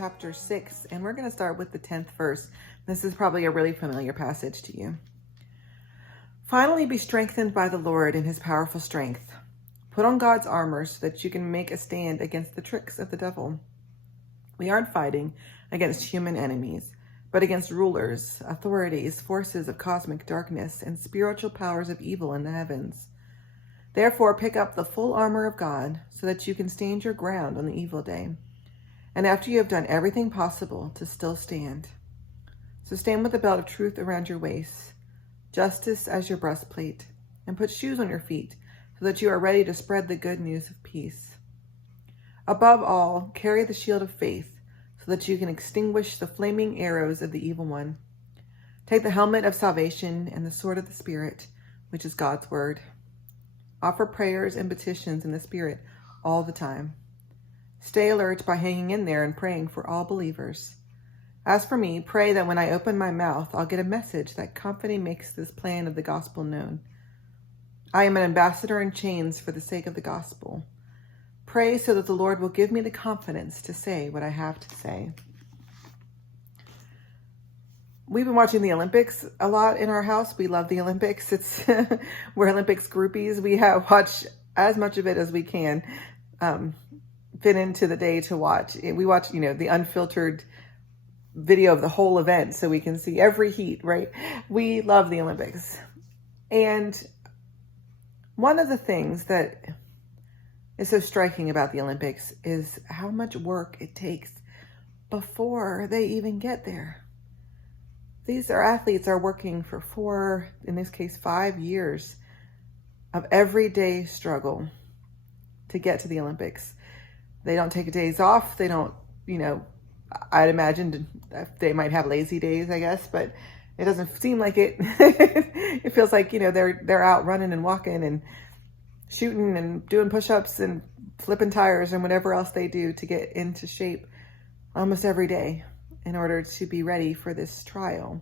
chapter 6, and we're going to start with the 10th verse. This is probably a really familiar passage to you. Finally, be strengthened by the Lord in his powerful strength. Put on God's armor so that you can make a stand against the tricks of the devil. We aren't fighting against human enemies, but against rulers, authorities, forces of cosmic darkness, and spiritual powers of evil in the heavens. Therefore, pick up the full armor of God so that you can stand your ground on the evil day. And after you have done everything possible to still stand. So stand with the belt of truth around your waist, justice as your breastplate, and put shoes on your feet so that you are ready to spread the good news of peace. Above all, carry the shield of faith so that you can extinguish the flaming arrows of the evil one. Take the helmet of salvation and the sword of the Spirit, which is God's word. Offer prayers and petitions in the Spirit all the time. Stay alert by hanging in there and praying for all believers. As for me, pray that when I open my mouth, I'll get a message that confidently makes this plan of the gospel known. I am an ambassador in chains for the sake of the gospel. Pray so that the Lord will give me the confidence to say what I have to say. We've been watching the Olympics a lot in our house. We love the Olympics. We're Olympics groupies. We watch as much of it as we can fit into the day to watch. We watch, the unfiltered video of the whole event so we can see every heat, right? We love the Olympics. And one of the things that is so striking about the Olympics is how much work it takes before they even get there. These athletes are working for 4, in this case 5 years of everyday struggle to get to the Olympics. They don't take days off. They don't, I'd imagine they might have lazy days, I guess, but it doesn't seem like it. It feels like, they're out running and walking and shooting and doing push-ups and flipping tires and whatever else they do to get into shape almost every day in order to be ready for this trial,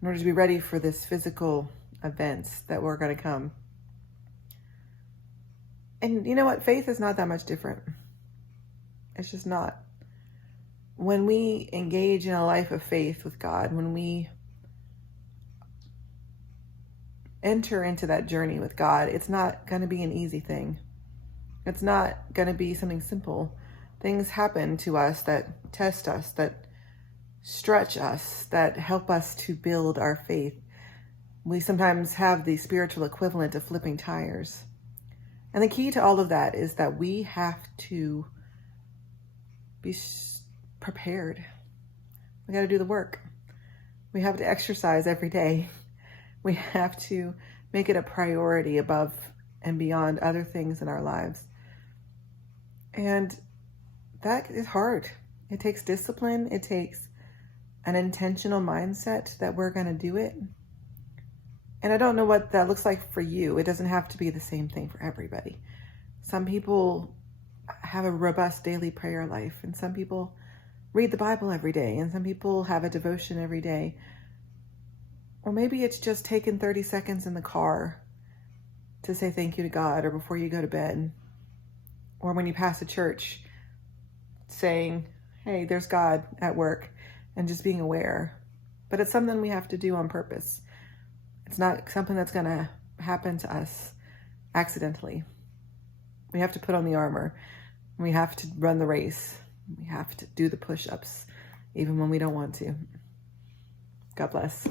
in order to be ready for this physical events that were going to come. And you know what? Faith is not that much different. It's just not. When we engage in a life of faith with God, when we enter into that journey with God, it's not going to be an easy thing. It's not going to be something simple. Things happen to us that test us, that stretch us, that help us to build our faith. We sometimes have the spiritual equivalent of flipping tires. And the key to all of that is that we have to be prepared. We got to do the work. We have to exercise every day. We have to make it a priority above and beyond other things in our lives. And that is hard. It takes discipline. It takes an intentional mindset that we're going to do it. And I don't know what that looks like for you. It doesn't have to be the same thing for everybody. Some people have a robust daily prayer life, and some people read the Bible every day, and some people have a devotion every day. Or maybe it's just taking 30 seconds in the car to say thank you to God, or before you go to bed, or when you pass a church, saying, hey, there's God at work, and just being aware. But it's something we have to do on purpose. It's not something that's going to happen to us accidentally. We have to put on the armor. We have to run the race. We have to do the push-ups, even when we don't want to. God bless.